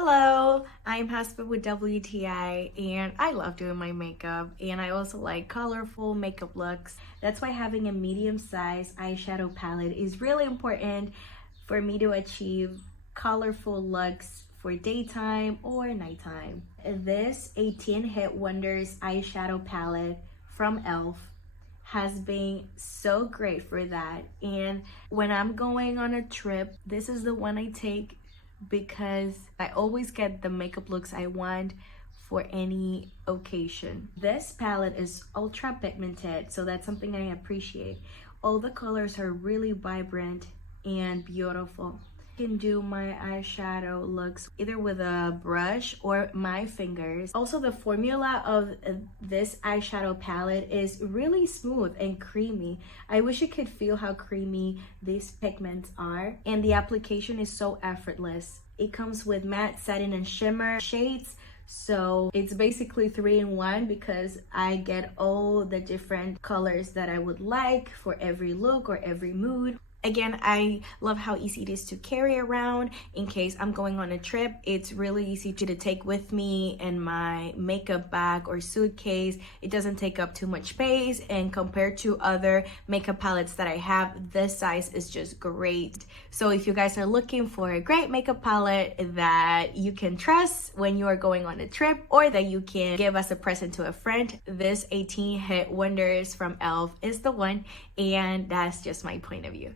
Hello, I'm Haspa with WTI and I love doing my makeup and I also like colorful makeup looks. That's why having a medium-sized eyeshadow palette is really important for me to achieve colorful looks for daytime or nighttime. This 18 Hit Wonders Eyeshadow Palette from e.l.f. has been so great for that, and when I'm going on a trip, this is the one I take because I always get the makeup looks I want for any occasion. This palette is ultra pigmented, so that's something I appreciate. All the colors are really vibrant and beautiful. I can do my eyeshadow looks either with a brush or my fingers. Also, the formula of this eyeshadow palette is really smooth and creamy. I wish you could feel how creamy these pigments are, and the application is so effortless. It comes with matte, satin, and shimmer shades, so it's basically 3-in-1 because I get all the different colors that I would like for every look or every mood. Again, I love how easy it is to carry around in case I'm going on a trip. It's really easy to take with me in my makeup bag or suitcase. It doesn't take up too much space, and compared to other makeup palettes that I have, this size is just great. So if you guys are looking for a great makeup palette that you can trust when you are going on a trip or that you can give as a present to a friend, this 18 Hit Wonders from e.l.f. is the one, and that's just my point of view.